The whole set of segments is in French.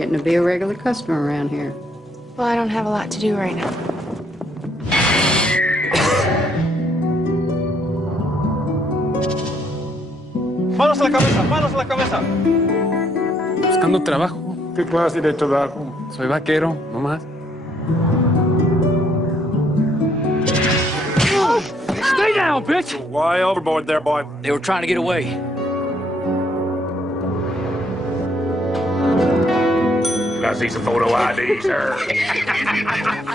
Getting to be a regular customer around here. Well, I don't have a lot to do right now. ¡Manos a la cabeza! ¡Manos a la cabeza! Buscando trabajo. ¿Qué clase de trabajo? Soy vaquero, no más. Stay down, bitch! Why overboard there, boy? They were trying to get away. Can I see some photo ID, sir?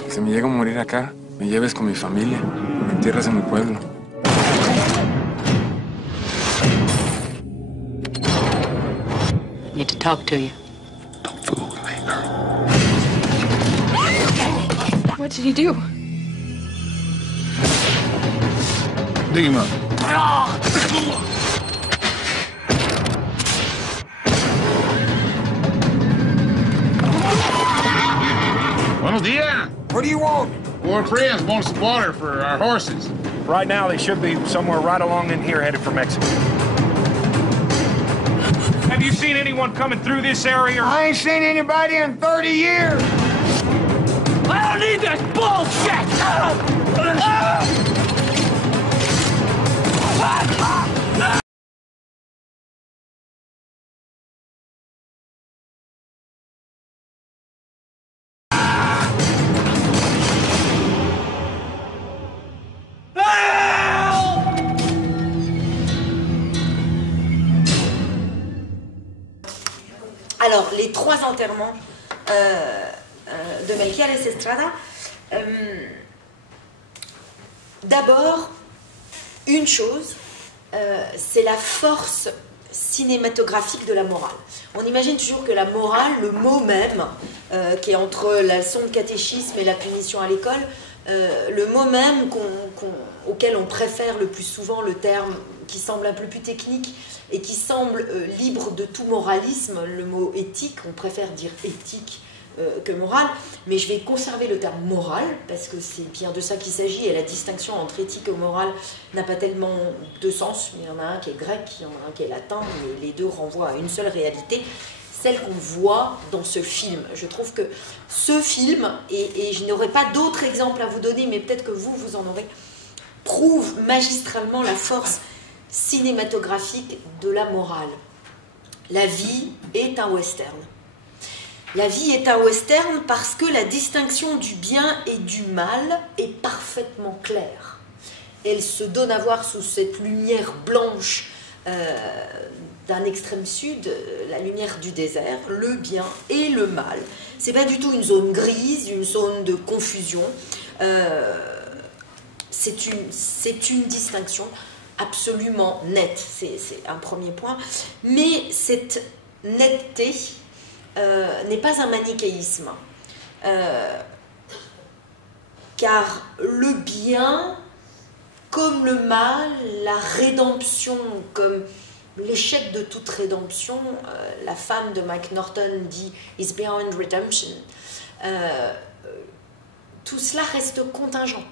Si me llego a morir acá, me lleves con mi familia. Me entierras en mi pueblo. Need to talk to you. Don't fool with me, girl. What did he do? Dig him up. Buenos dias. What do you want? Four friends want some water for our horses. Right now, they should be somewhere right along in here headed for Mexico. Have you seen anyone coming through this area? I ain't seen anybody in 30 years. I don't need this bullshit! Alors, les trois enterrements de Melquiades Estrada. D'abord, une chose, c'est la force cinématographique de la morale. On imagine toujours que la morale, le mot même, qui est entre la leçon de catéchisme et la punition à l'école, le mot même auquel on préfère le plus souvent le terme qui semble un peu plus technique et qui semble libre de tout moralisme, le mot éthique, on préfère dire éthique que morale, mais je vais conserver le terme moral, parce que c'est bien de ça qu'il s'agit, et la distinction entre éthique et morale n'a pas tellement de sens. Il y en a un qui est grec, il y en a un qui est latin, mais les deux renvoient à une seule réalité, celle qu'on voit dans ce film. Je trouve que ce film, et je n'aurai pas d'autres exemples à vous donner, mais peut-être que vous en aurez, prouve magistralement la force cinématographique de la morale. La vie est un western. La vie est un western parce que la distinction du bien et du mal est parfaitement claire. Elle se donne à voir sous cette lumière blanche d'un extrême sud, la lumière du désert, le bien et le mal. C'est pas du tout une zone grise, une zone de confusion. C'est une distinction absolument nette, c'est un premier point. Mais cette netteté n'est pas un manichéisme, car le bien, comme le mal, la rédemption, comme l'échec de toute rédemption, la femme de Mike Norton dit « is beyond redemption », tout cela reste contingent.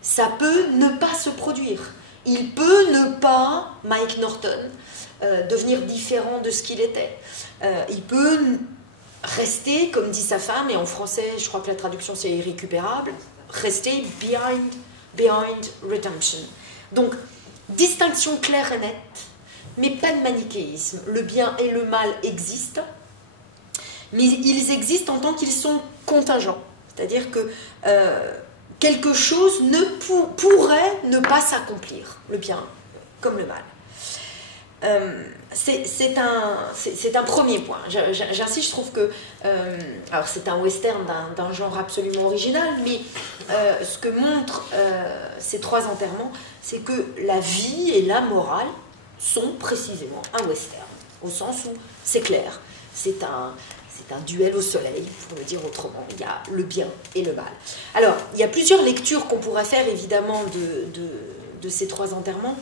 Ça peut ne pas se produire. Il peut ne pas, Mike Norton, devenir différent de ce qu'il était. Il peut rester, comme dit sa femme, et en français, je crois que la traduction c'est irrécupérable, rester behind redemption. Donc, distinction claire et nette, mais pas de manichéisme. Le bien et le mal existent, mais ils existent en tant qu'ils sont contingents. C'est-à-dire que quelque chose pourrait ne pas s'accomplir, le bien comme le mal. C'est un premier point. J'insiste, je trouve que alors c'est un western d'un genre absolument original, mais ce que montrent ces trois enterrements, c'est que la vie et la morale sont précisément un western, au sens où c'est clair, c'est un duel au soleil, pour le dire autrement. Il y a le bien et le mal. Alors, il y a plusieurs lectures qu'on pourrait faire, évidemment, de ces trois enterrements.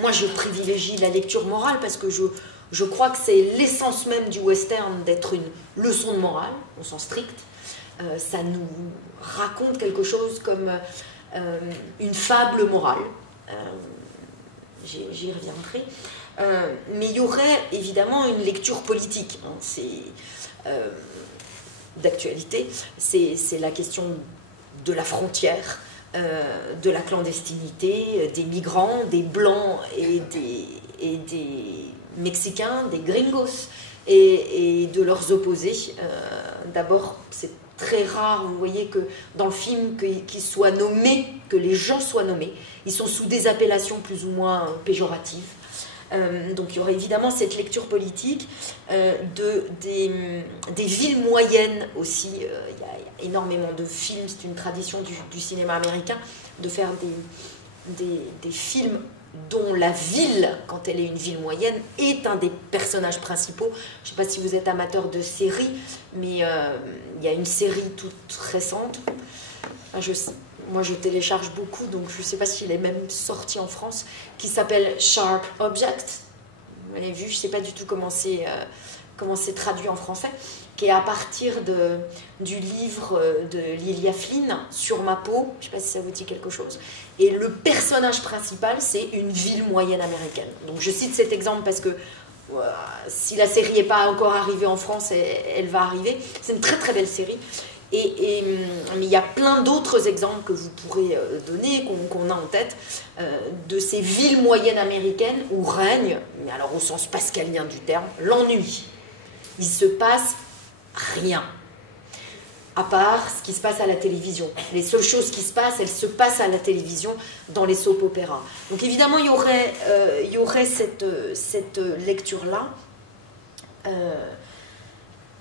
Moi, je privilégie la lecture morale parce que je crois que c'est l'essence même du western d'être une leçon de morale, au sens strict. Ça nous raconte quelque chose comme une fable morale. J'y reviendrai. Mais il y aurait évidemment une lecture politique. Hein, c'est d'actualité. C'est la question de la frontière, de la clandestinité, des migrants, des blancs et des Mexicains, des gringos, et de leurs opposés. D'abord, c'est très rare, vous voyez, que dans le film, qu'ils soient nommés, que les gens soient nommés. Ils sont sous des appellations plus ou moins péjoratives. Donc il y aurait évidemment cette lecture politique des villes moyennes aussi. Il y a énormément de films, c'est une tradition du cinéma américain de faire des films dont la ville, quand elle est une ville moyenne, est un des personnages principaux. Je ne sais pas si vous êtes amateur de séries, mais il y a une série toute récente. Moi, je télécharge beaucoup, donc je ne sais pas s'il est même sorti en France, qui s'appelle Sharp Object. Vous l'avez vu, je ne sais pas du tout comment c'est traduit en français, qui est à partir du livre de Lilia Flynn, Sur ma peau. Je ne sais pas si ça vous dit quelque chose. Et le personnage principal, c'est une ville moyenne américaine. Donc je cite cet exemple parce que si la série n'est pas encore arrivée en France, elle va arriver. C'est une très très belle série. Mais il y a plein d'autres exemples que vous pourrez donner, qu'on a en tête, de ces villes moyennes américaines où règne, mais alors au sens pascalien du terme, l'ennui. Il se passe rien, à part ce qui se passe à la télévision. Les seules choses qui se passent, elles se passent à la télévision dans les soap-opéras. Donc évidemment, il y aurait cette lecture-là.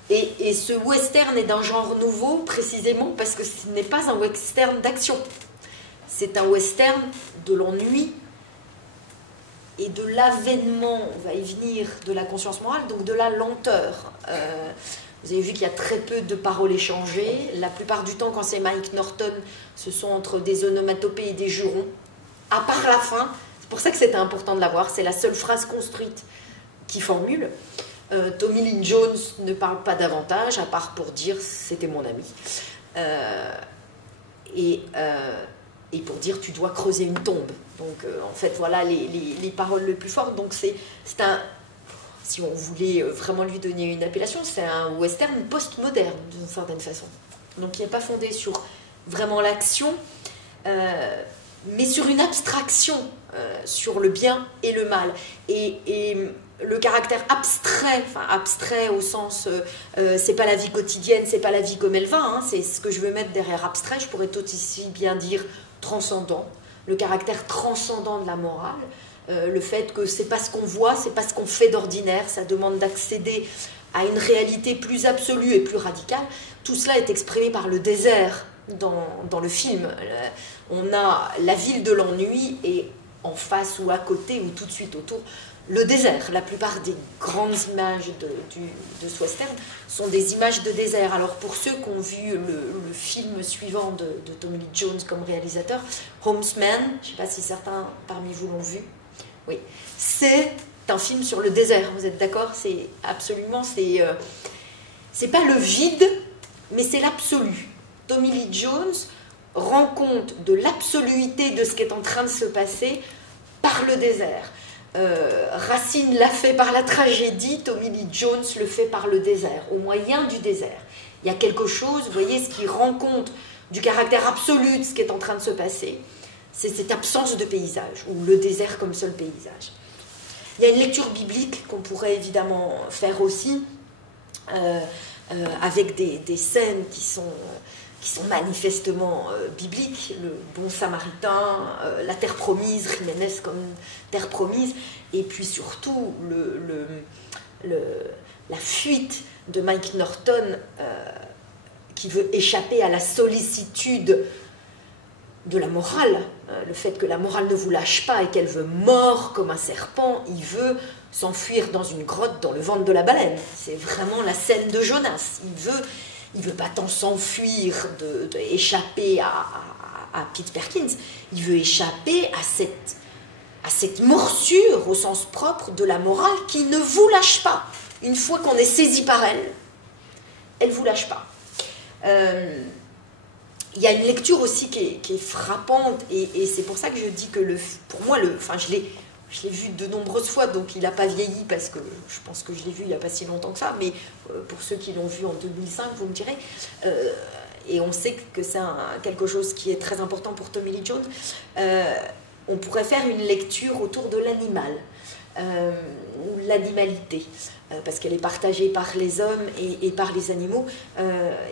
Et ce western est d'un genre nouveau, précisément parce que ce n'est pas un western d'action. C'est un western de l'ennui et de l'avènement, on va y venir, de la conscience morale, donc de la lenteur. Vous avez vu qu'il y a très peu de paroles échangées. La plupart du temps, quand c'est Mike Norton, ce sont entre des onomatopées et des jurons. À part la fin, c'est pour ça que c'était important de l'avoir, c'est la seule phrase construite qui formule. Tommy Lee Jones ne parle pas davantage, à part pour dire « c'était mon ami ». Et pour dire « tu dois creuser une tombe ». Donc en fait, voilà les paroles les plus fortes. Donc c'est un... Si on voulait vraiment lui donner une appellation, c'est un western post-moderne, d'une certaine façon. Donc il n'est pas fondé sur vraiment l'action, mais sur une abstraction, sur le bien et le mal. Et le caractère abstrait au sens, c'est pas la vie quotidienne, c'est pas la vie comme elle va, hein, c'est ce que je veux mettre derrière abstrait, je pourrais tout aussi bien dire transcendant, le caractère transcendant de la morale, le fait que c'est pas ce qu'on voit, c'est pas ce qu'on fait d'ordinaire, ça demande d'accéder à une réalité plus absolue et plus radicale. Tout cela est exprimé par le désert dans le film. On a la ville de l'ennui et en face ou à côté ou tout de suite autour, le désert. La plupart des grandes images de ce western sont des images de désert. Alors pour ceux qui ont vu le film suivant de Tommy Lee Jones comme réalisateur, Homesman, je ne sais pas si certains parmi vous l'ont vu, oui, c'est un film sur le désert, vous êtes d'accord? C'est absolument, c'est pas le vide, mais c'est l'absolu. Tommy Lee Jones rend compte de l'absoluité de ce qui est en train de se passer par le désert. Racine l'a fait par la tragédie, Tommy Lee Jones le fait par le désert, au moyen du désert. Il y a quelque chose, vous voyez, ce qui rend compte du caractère absolu de ce qui est en train de se passer, c'est cette absence de paysage, ou le désert comme seul paysage. Il y a une lecture biblique qu'on pourrait évidemment faire aussi, avec des scènes qui sont manifestement bibliques, le bon samaritain, la terre promise, Jiménez comme terre promise, et puis surtout la fuite de Mike Norton qui veut échapper à la sollicitude de la morale, le fait que la morale ne vous lâche pas et qu'elle veut mordre comme un serpent, il veut s'enfuir dans une grotte dans le ventre de la baleine. C'est vraiment la scène de Jonas. Il veut pas tant s'enfuir, échapper à Pete Perkins, il veut échapper à cette morsure au sens propre de la morale qui ne vous lâche pas. Une fois qu'on est saisi par elle, elle ne vous lâche pas. Il y a une lecture aussi qui est frappante, et c'est pour ça que je dis que pour moi, je l'ai je l'ai vu de nombreuses fois, donc il n'a pas vieilli parce que je pense que je l'ai vu il n'y a pas si longtemps que ça, mais pour ceux qui l'ont vu en 2005, vous me direz. Et on sait que c'est quelque chose qui est très important pour Tommy Lee Jones. On pourrait faire une lecture autour de l'animal, ou l'animalité, parce qu'elle est partagée par les hommes et par les animaux.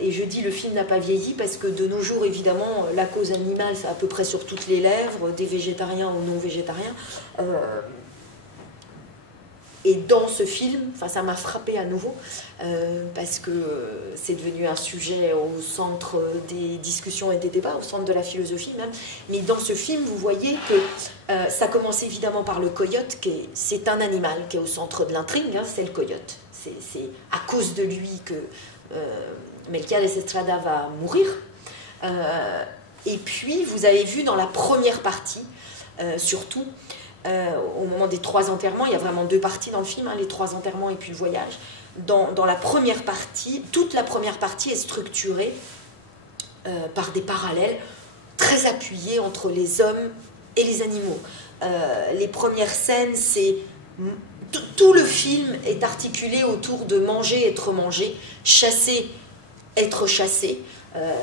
Et je dis le film n'a pas vieilli parce que de nos jours, évidemment, la cause animale, c'est à peu près sur toutes les lèvres, des végétariens ou non végétariens. Et dans ce film, ça m'a frappé à nouveau, parce que c'est devenu un sujet au centre des discussions et des débats, au centre de la philosophie même. Mais dans ce film, vous voyez que ça commence évidemment par le coyote, c'est un animal qui est au centre de l'intrigue, hein, c'est le coyote. C'est à cause de lui que Melquiades Estrada va mourir. Et puis, vous avez vu dans la première partie, surtout, au moment des 3 enterrements, il y a vraiment 2 parties dans le film, hein, les 3 enterrements et puis le voyage. Dans la première partie, toute la première partie est structurée par des parallèles très appuyés entre les hommes et les animaux. Les premières scènes, c'est... Tout le film est articulé autour de manger, être mangé, chasser, être chassé.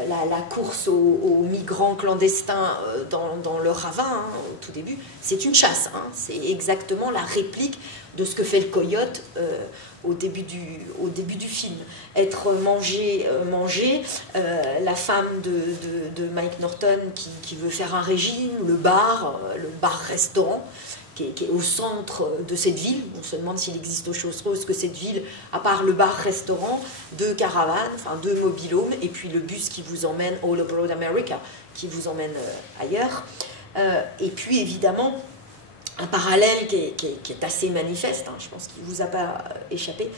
La course aux migrants clandestins dans le ravin, hein, au tout début, c'est une chasse. Hein, c'est exactement la réplique de ce que fait le coyote au début du film. Être mangé, la femme de Mike Norton qui veut faire un régime, le bar-restaurant, qui est au centre de cette ville. On se demande s'il existe autre chose que cette ville, à part le bar-restaurant, 2 caravanes, 2 mobilhomes, et puis le bus qui vous emmène all abroad America, qui vous emmène ailleurs. Et puis évidemment, un parallèle qui est assez manifeste, hein, je pense qu'il ne vous a pas échappé.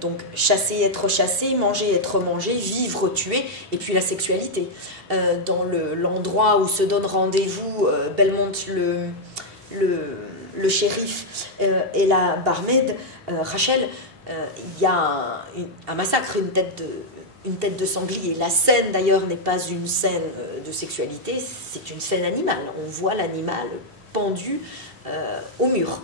Donc chasser, être chassé, manger, être mangé, vivre, tuer, et puis la sexualité. Dans l'endroit où se donne rendez-vous Belmont, le shérif et la barmaid, Rachel, il y a un massacre, une tête de sanglier. La scène d'ailleurs n'est pas une scène de sexualité, c'est une scène animale. On voit l'animal pendu au mur.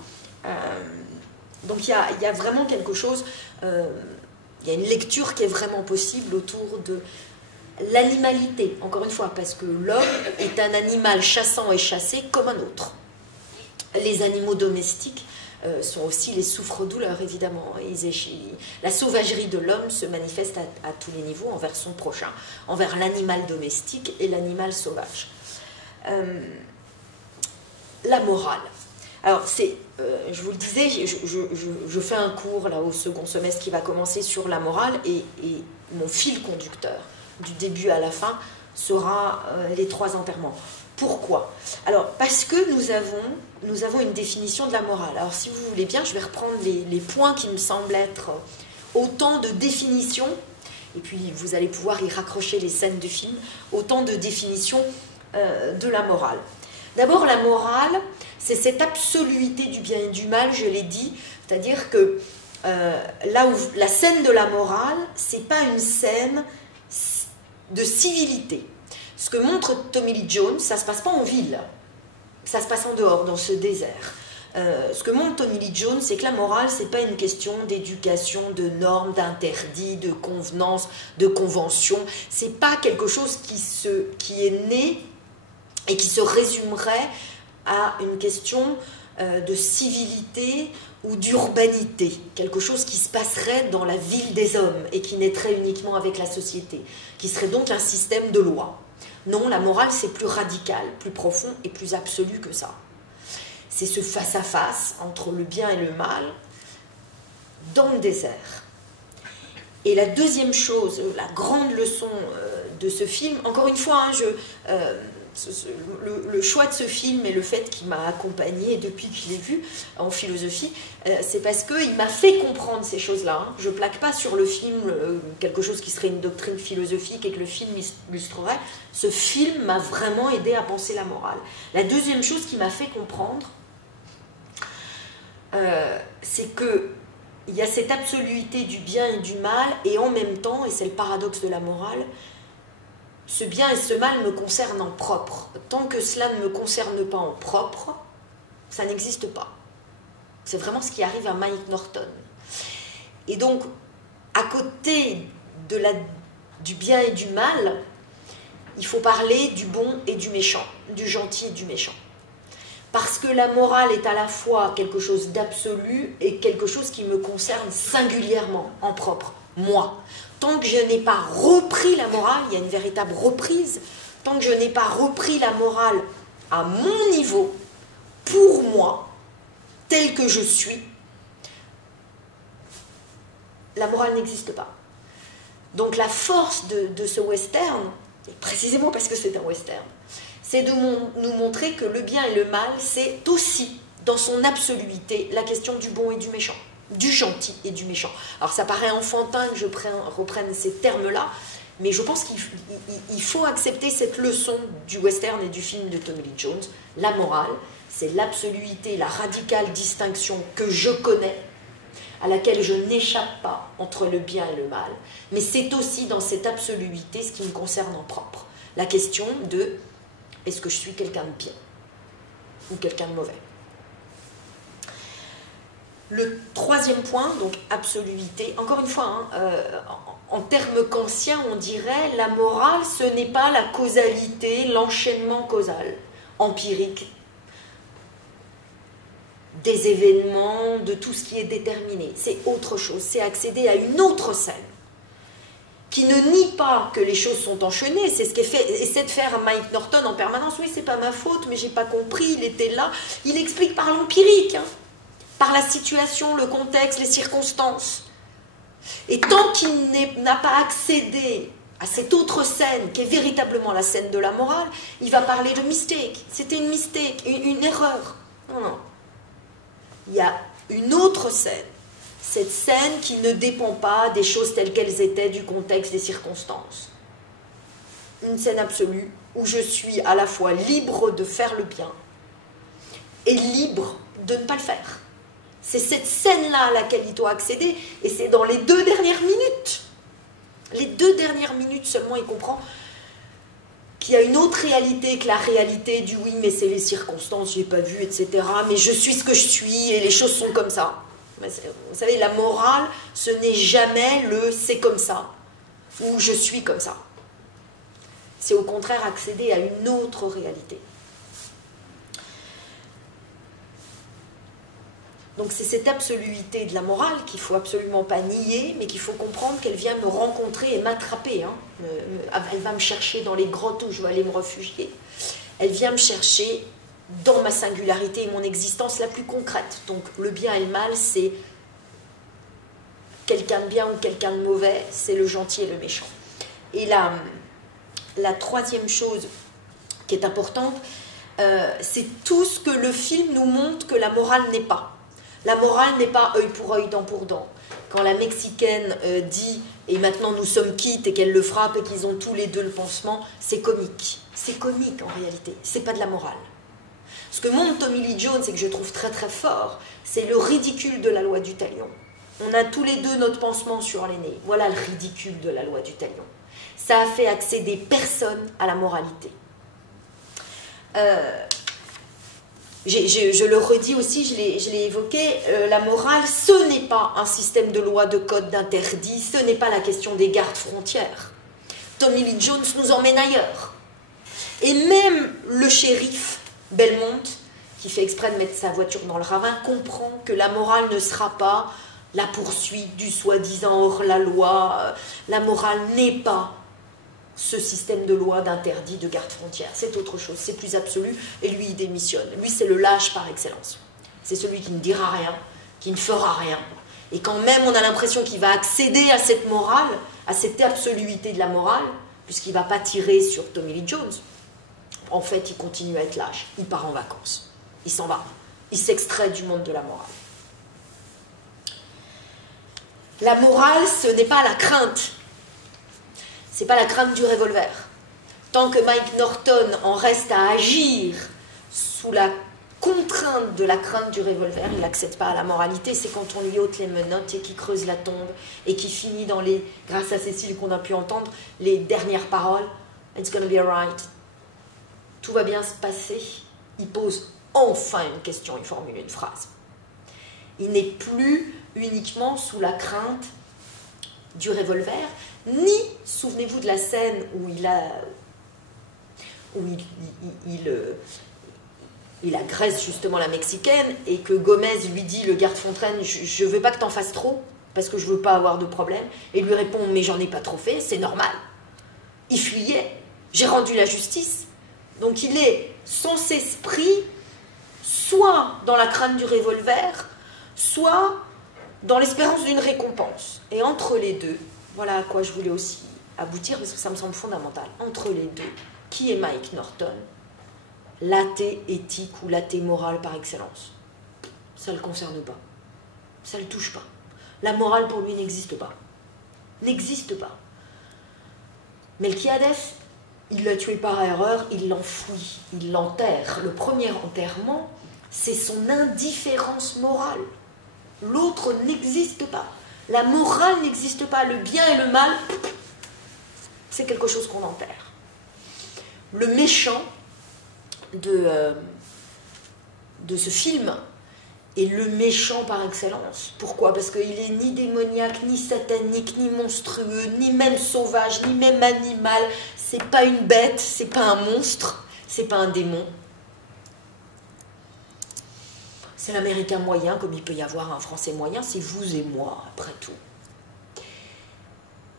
Donc il y a vraiment quelque chose, il y a une lecture qui est vraiment possible autour de l'animalité, encore une fois, parce que l'homme est un animal chassant et chassé comme un autre. Les animaux domestiques sont aussi les souffres-douleurs, évidemment. La sauvagerie de l'homme se manifeste à tous les niveaux envers son prochain, envers l'animal domestique et l'animal sauvage. La morale. Alors, je vous le disais, je fais un cours là, au second semestre qui va commencer sur la morale, et mon fil conducteur, du début à la fin, sera les 3 enterrements. Pourquoi? Alors, parce que nous avons une définition de la morale. Alors, si vous voulez bien, je vais reprendre les points qui me semblent être autant de définitions, et puis vous allez pouvoir y raccrocher les scènes du film, autant de définitions de la morale. D'abord, la morale, c'est cette absoluité du bien et du mal, je l'ai dit, c'est-à-dire que là où la scène de la morale, c'est pas une scène de civilité. Ce que montre Tommy Lee Jones, ça ne se passe pas en ville, ça se passe en dehors, dans ce désert. Ce que montre Tommy Lee Jones, c'est que la morale, ce n'est pas une question d'éducation, de normes, d'interdits, de convenances, de conventions. Ce n'est pas quelque chose qui est né et qui se résumerait à une question de civilité ou d'urbanité, quelque chose qui se passerait dans la ville des hommes et qui naîtrait uniquement avec la société, qui serait donc un système de loi. Non, la morale, c'est plus radical, plus profond et plus absolu que ça. C'est ce face-à-face entre le bien et le mal dans le désert. Et la deuxième chose, la grande leçon de ce film, encore une fois, le choix de ce film et le fait qu'il m'a accompagnée depuis que je l'ai vu en philosophie, c'est parce qu'il m'a fait comprendre ces choses-là. Je ne plaque pas sur le film quelque chose qui serait une doctrine philosophique et que le film illustrerait. Ce film m'a vraiment aidé à penser la morale. La deuxième chose qui m'a fait comprendre, c'est qu'il y a cette absoluité du bien et du mal, et en même temps, et c'est le paradoxe de la morale, ce bien et ce mal me concernent en propre. Tant que cela ne me concerne pas en propre, Ça n'existe pas. C'est vraiment ce qui arrive à Mike Norton. Et donc, à côté du bien et du mal, il faut parler du bon et du méchant, du gentil et du méchant. Parce que la morale est à la fois quelque chose d'absolu et quelque chose qui me concerne singulièrement, en propre, moi. Tant que je n'ai pas repris la morale, il y a une véritable reprise, tant que je n'ai pas repris la morale à mon niveau, pour moi, tel que je suis, la morale n'existe pas. Donc la force de ce western, et précisément parce que c'est un western, c'est de nous montrer que le bien et le mal, c'est aussi, dans son absoluité, la question du bon et du méchant, du gentil et du méchant. Alors ça paraît enfantin que je reprenne ces termes-là, mais je pense qu'il faut accepter cette leçon du western et du film de Tommy Lee Jones. La morale, c'est l'absoluité, la radicale distinction que je connais, à laquelle je n'échappe pas entre le bien et le mal. Mais c'est aussi dans cette absoluité ce qui me concerne en propre. La question de est-ce que je suis quelqu'un de bien ou quelqu'un de mauvais. Le troisième point, donc absoluité, encore une fois, en termes kantiens, on dirait la morale, ce n'est pas la causalité, l'enchaînement causal, empirique, des événements, de tout ce qui est déterminé. C'est autre chose, c'est accéder à une autre scène qui ne nie pas que les choses sont enchaînées. C'est ce qu'essaie de faire Mike Norton en permanence. Oui, c'est pas ma faute, mais j'ai pas compris, il était là. Il explique par l'empirique, par la situation, le contexte, les circonstances. Et tant qu'il n'a pas accédé à cette autre scène, qui est véritablement la scène de la morale, il va parler de mistake. C'était une mistake, une erreur. Non, non. Il y a une autre scène. Cette scène qui ne dépend pas des choses telles qu'elles étaient, du contexte, des circonstances. Une scène absolue où je suis à la fois libre de faire le bien et libre de ne pas le faire. C'est cette scène-là à laquelle il doit accéder, et c'est dans les 2 dernières minutes. Les 2 dernières minutes seulement, il comprend qu'il y a une autre réalité que la réalité du oui, mais c'est les circonstances, je n'ai pas vu, etc. Mais je suis ce que je suis et les choses sont comme ça. Vous savez, la morale, ce n'est jamais le c'est comme ça ou je suis comme ça. C'est au contraire accéder à une autre réalité. Donc c'est cette absoluité de la morale qu'il ne faut absolument pas nier, mais qu'il faut comprendre qu'elle vient me rencontrer et m'attraper. Elle va me chercher dans les grottes où je vais aller me réfugier. Elle vient me chercher dans ma singularité et mon existence la plus concrète. Donc le bien et le mal, c'est quelqu'un de bien ou quelqu'un de mauvais, c'est le gentil et le méchant. Et la troisième chose qui est importante, c'est tout ce que le film nous montre que la morale n'est pas. La morale n'est pas œil pour œil, dent pour dent. Quand la Mexicaine dit « et maintenant nous sommes quittes » et qu'elle le frappe et qu'ils ont tous les deux le pansement, c'est comique. C'est comique en réalité, c'est pas de la morale. Ce que montre Tommy Lee Jones et que je trouve très très fort, c'est le ridicule de la loi du talion. On a tous les deux notre pansement sur les nez. Voilà le ridicule de la loi du talion. Ça a fait accéder personne à la moralité. Je le redis aussi, je l'ai évoqué, la morale, ce n'est pas un système de loi, de code, d'interdit, ce n'est pas la question des gardes frontières. Tommy Lee Jones nous emmène ailleurs. Et même le shérif Belmont, qui fait exprès de mettre sa voiture dans le ravin, comprend que la morale ne sera pas la poursuite du soi-disant hors-la-loi. La morale n'est pas ce système de loi, d'interdit, de garde-frontière. C'est autre chose, c'est plus absolu, et lui, il démissionne. Lui, c'est le lâche par excellence. C'est celui qui ne dira rien, qui ne fera rien. Et quand même on a l'impression qu'il va accéder à cette morale, à cette absoluité de la morale, puisqu'il ne va pas tirer sur Tommy Lee Jones, en fait, il continue à être lâche. Il part en vacances. Il s'en va. Il s'extrait du monde de la morale. La morale, ce n'est pas la crainte. C'est pas la crainte du revolver. Tant que Mike Norton en reste à agir sous la contrainte de la crainte du revolver, il n'accède pas à la moralité. C'est quand on lui ôte les menottes et qu'il creuse la tombe et qu'il finit dans les, grâce à Cécile qu'on a pu entendre, les dernières paroles. It's gonna be alright. Tout va bien se passer. Il pose enfin une question, il formule une phrase. Il n'est plus uniquement sous la crainte du revolver, ni, souvenez-vous de la scène où il agresse justement la Mexicaine et que Gomez lui dit, le garde Fontaine, je ne veux pas que tu en fasses trop parce que je ne veux pas avoir de problème. Et il lui répond, mais j'en ai pas trop fait, c'est normal. Il fuyait, j'ai rendu la justice. Donc il est sans esprit, soit dans la crainte du revolver, soit dans l'espérance d'une récompense. Et entre les deux, voilà à quoi je voulais aussi aboutir, parce que ça me semble fondamental. Entre les deux, qui est Mike Norton? L'athée éthique ou l'athée morale par excellence. Ça ne le concerne pas. Ça ne le touche pas. La morale pour lui n'existe pas. N'existe pas. Melquiades, il l'a tué par erreur, il l'enfouit, il l'enterre. Le premier enterrement, c'est son indifférence morale. L'autre n'existe pas. La morale n'existe pas. Le bien et le mal, c'est quelque chose qu'on enterre. Le méchant de ce film est le méchant par excellence. Pourquoi? Parce qu'il est ni démoniaque, ni satanique, ni monstrueux, ni même sauvage, ni même animal. C'est pas une bête, c'est pas un monstre, c'est pas un démon. C'est l'Américain moyen, comme il peut y avoir un Français moyen, c'est vous et moi, après tout.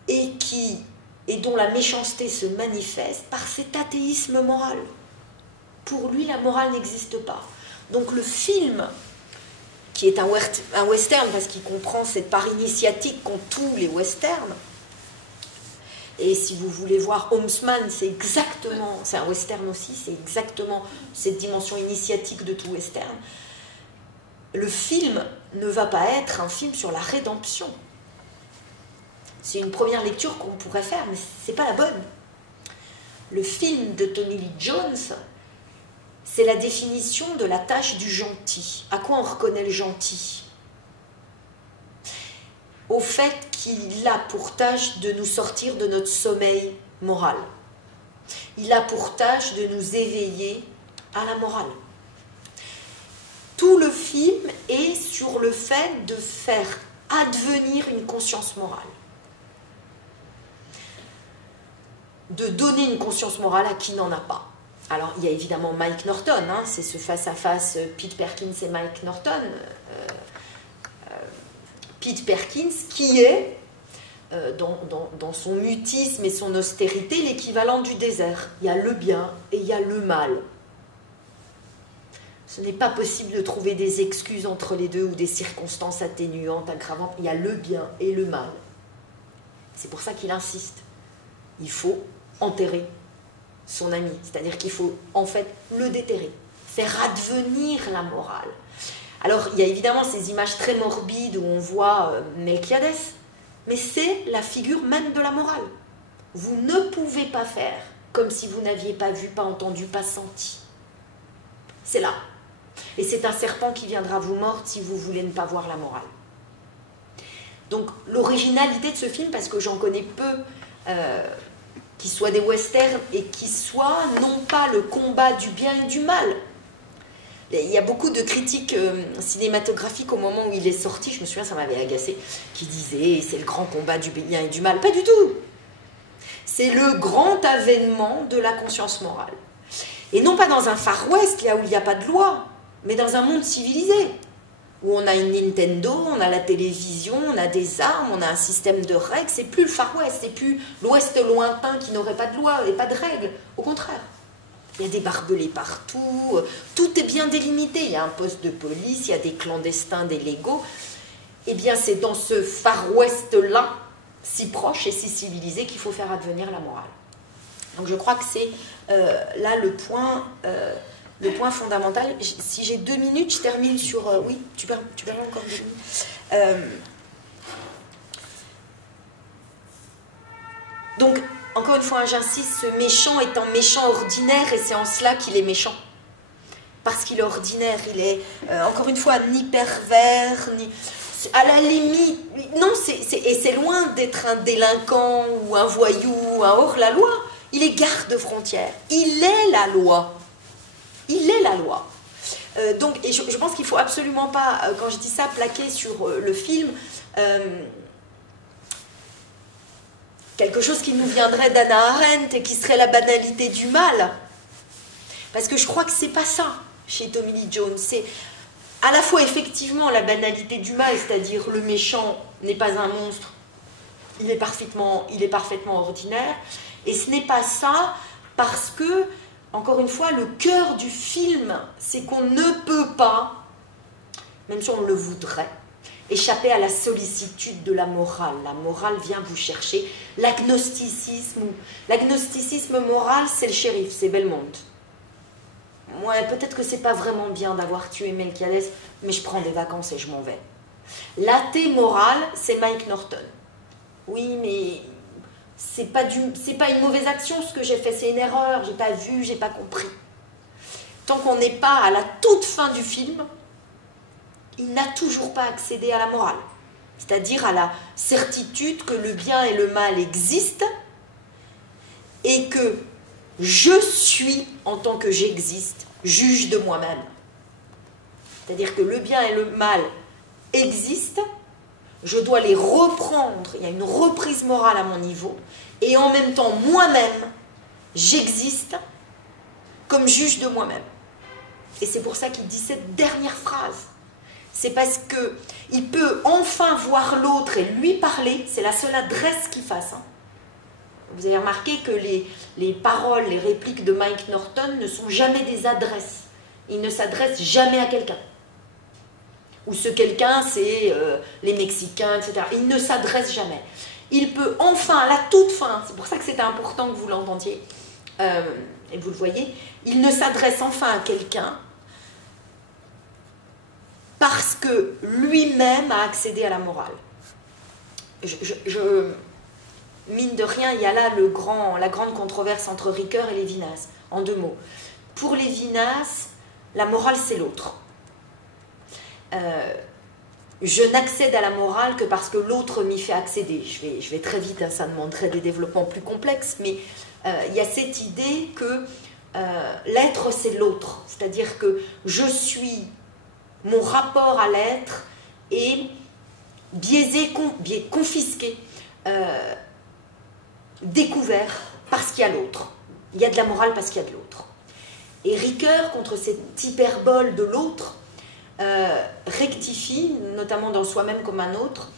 Et dont la méchanceté se manifeste par cet athéisme moral. Pour lui, la morale n'existe pas. Donc le film, qui est un western, parce qu'il comprend cette part initiatique qu'ont tous les westerns, et si vous voulez voir Homesman, c'est un western aussi, c'est exactement cette dimension initiatique de tout western. Le film ne va pas être un film sur la rédemption. C'est une première lecture qu'on pourrait faire, mais ce n'est pas la bonne. Le film de Tommy Lee Jones, c'est la définition de la tâche du gentil. À quoi on reconnaît le gentil? Au fait qu'il a pour tâche de nous sortir de notre sommeil moral. Il a pour tâche de nous éveiller à la morale. Tout le film est sur le fait de faire advenir une conscience morale. De donner une conscience morale à qui n'en a pas. Alors, il y a évidemment Mike Norton, hein, c'est ce face-à-face Pete Perkins et Mike Norton. Pete Perkins, qui est, dans son mutisme et son austérité, l'équivalent du désert. Il y a le bien et il y a le mal. Ce n'est pas possible de trouver des excuses entre les deux ou des circonstances atténuantes, aggravantes. Il y a le bien et le mal. C'est pour ça qu'il insiste. Il faut enterrer son ami. C'est-à-dire qu'il faut en fait le déterrer, faire advenir la morale. Alors il y a évidemment ces images très morbides où on voit Melquiades, mais c'est la figure même de la morale. Vous ne pouvez pas faire comme si vous n'aviez pas vu, pas entendu, pas senti. C'est là. Et c'est un serpent qui viendra vous mordre si vous voulez ne pas voir la morale. Donc l'originalité de ce film, parce que j'en connais peu qui soient des westerns et qui soient non pas le combat du bien et du mal. Il y a beaucoup de critiques cinématographiques au moment où il est sorti, je me souviens, ça m'avait agacé, qui disaient c'est le grand combat du bien et du mal. Pas du tout. C'est le grand avènement de la conscience morale. Et non pas dans un Far West, là où il n'y a pas de loi, mais dans un monde civilisé, où on a une Nintendo, on a la télévision, on a des armes, on a un système de règles. C'est plus le Far West, c'est plus l'Ouest lointain qui n'aurait pas de loi et pas de règles. Au contraire. Il y a des barbelés partout, tout est bien délimité. Il y a un poste de police, il y a des clandestins, des légaux. Eh bien, c'est dans ce Far West-là, si proche et si civilisé, qu'il faut faire advenir la morale. Donc je crois que c'est là le point fondamental. Si j'ai 2 minutes, je termine sur... oui, tu permets encore 2 minutes. Donc, encore une fois, j'insiste, ce méchant est un méchant ordinaire et c'est en cela qu'il est méchant. Parce qu'il est ordinaire, il est, encore une fois, ni pervers, ni... À la limite, non, et c'est loin d'être un délinquant ou un voyou, un hors-la-loi. Il est garde-frontière. Il est la loi. Il est la loi. Donc, et je pense qu'il ne faut absolument pas, quand je dis ça, plaquer sur le film quelque chose qui nous viendrait d'Hannah Arendt et qui serait la banalité du mal. Parce que je crois que c'est pas ça chez Tommy Lee Jones. C'est à la fois effectivement la banalité du mal, c'est-à-dire le méchant n'est pas un monstre, il est parfaitement ordinaire. Et ce n'est pas ça parce que, encore une fois, le cœur du film, c'est qu'on ne peut pas, même si on le voudrait, échapper à la sollicitude de la morale. La morale vient vous chercher. L'agnosticisme moral, c'est le shérif, c'est Belmont. Moi, peut-être que c'est pas vraiment bien d'avoir tué Melquiades, mais je prends des vacances et je m'en vais. L'athée moral, c'est Mike Norton. Oui, mais c'est pas une mauvaise action ce que j'ai fait, c'est une erreur, j'ai pas vu, j'ai pas compris. Tant qu'on n'est pas à la toute fin du film, il n'a toujours pas accédé à la morale. C'est-à-dire à la certitude que le bien et le mal existent et que je suis, en tant que j'existe, juge de moi-même. C'est-à-dire que le bien et le mal existent, je dois les reprendre, il y a une reprise morale à mon niveau, et en même temps, moi-même, j'existe comme juge de moi-même. Et c'est pour ça qu'il dit cette dernière phrase. C'est parce qu'il peut enfin voir l'autre et lui parler, c'est la seule adresse qu'il fasse. Vous avez remarqué que les paroles, les répliques de Mike Norton ne sont jamais des adresses. Il ne s'adresse jamais à quelqu'un. Ou ce quelqu'un, c'est les Mexicains, etc. Il ne s'adresse jamais. Il peut enfin, à la toute fin, c'est pour ça que c'était important que vous l'entendiez, et vous le voyez, il ne s'adresse enfin à quelqu'un parce que lui-même a accédé à la morale. Mine de rien, il y a là la grande controverse entre Ricoeur et Lévinas, en 2 mots. Pour Lévinas, la morale, c'est l'autre. Je n'accède à la morale que parce que l'autre m'y fait accéder. Je vais très vite, hein, ça demanderait des développements plus complexes, mais il y a cette idée que l'être, c'est l'autre. C'est-à-dire que mon rapport à l'être est biaisé, confisqué, découvert parce qu'il y a l'autre. Il y a de la morale parce qu'il y a de l'autre. Et Ricoeur, contre cette hyperbole de l'autre, rectifie, notamment dans Soi-même comme un autre,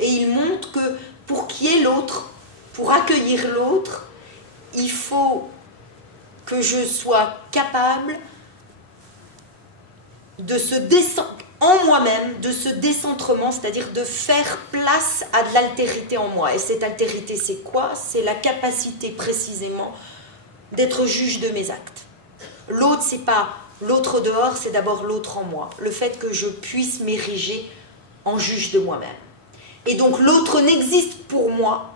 et il montre que pour qu'il y ait l'autre, pour accueillir l'autre, il faut que je sois capable de se descendre en moi-même, de ce décentrement, c'est-à-dire de faire place à de l'altérité en moi. Et cette altérité, c'est quoi? C'est la capacité précisément d'être juge de mes actes. L'autre, c'est pas l'autre dehors, c'est d'abord l'autre en moi. Le fait que je puisse m'ériger en juge de moi-même. Et donc l'autre n'existe pour moi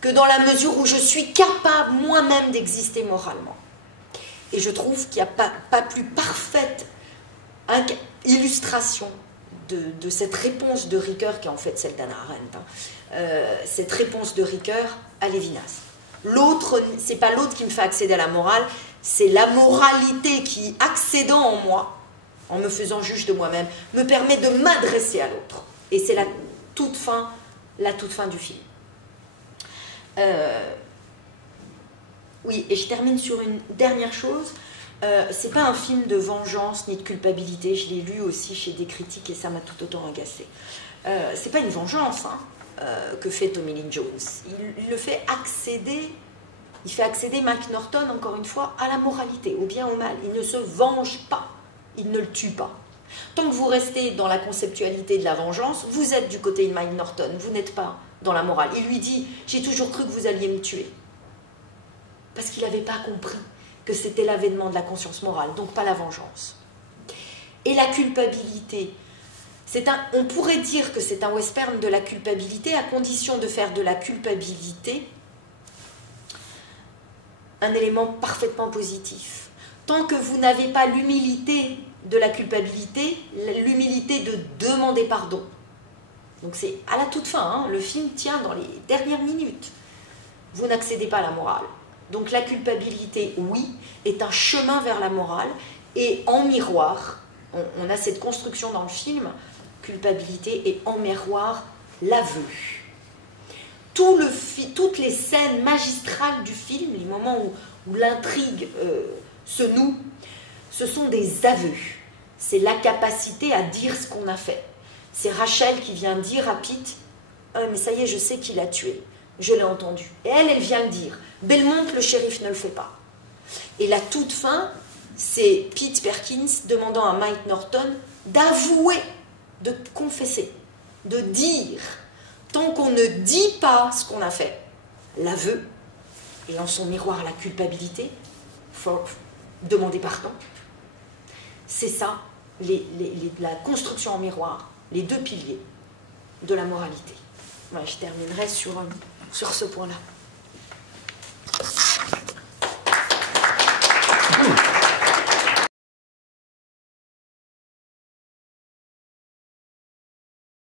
que dans la mesure où je suis capable moi-même d'exister moralement. Et je trouve qu'il n'y a pas plus parfaite illustration de cette réponse de Ricoeur, qui est en fait celle d'Hannah Arendt, cette réponse de Ricoeur à Lévinas. L'autre, c'est pas l'autre qui me fait accéder à la morale, c'est la moralité qui, accédant en moi, en me faisant juge de moi-même, me permet de m'adresser à l'autre. Et c'est la toute fin du film. Oui, et je termine sur une dernière chose. C'est pas un film de vengeance ni de culpabilité. Je l'ai lu aussi chez des critiques et ça m'a tout autant agacé. C'est pas une vengeance que fait Tommy Lee Jones. Il le fait accéder. Il fait accéder Mike Norton, encore une fois, à la moralité, au bien, au mal. Il ne se venge pas, il ne le tue pas. Tant que vous restez dans la conceptualité de la vengeance, vous êtes du côté de Mike Norton, vous n'êtes pas dans la morale. Il lui dit « J'ai toujours cru que vous alliez me tuer ». Parce qu'il n'avait pas compris que c'était l'avènement de la conscience morale, donc pas la vengeance. Et la culpabilité, on pourrait dire que c'est un western de la culpabilité, à condition de faire de la culpabilité un élément parfaitement positif. Tant que vous n'avez pas l'humilité de la culpabilité, l'humilité de demander pardon. Donc c'est à la toute fin, le film tient dans les dernières minutes. Vous n'accédez pas à la morale. Donc la culpabilité, oui, est un chemin vers la morale Et en miroir, on a cette construction dans le film, culpabilité et en miroir, l'aveu. Toutes les scènes magistrales du film, les moments où l'intrigue se noue, ce sont des aveux. C'est la capacité à dire ce qu'on a fait. C'est Rachel qui vient dire à Pete, « Ah, mais ça y est, je sais qui l'a tué. Je l'ai entendu. » Et elle vient le dire. Belmont, le shérif, ne le fait pas. Et la toute fin, c'est Pete Perkins demandant à Mike Norton d'avouer, de confesser, de dire. Tant qu'on ne dit pas ce qu'on a fait, l'aveu, et en son miroir la culpabilité, faut demander pardon. C'est ça, la construction en miroir, les deux piliers de la moralité. Moi, je terminerai sur ce point-là.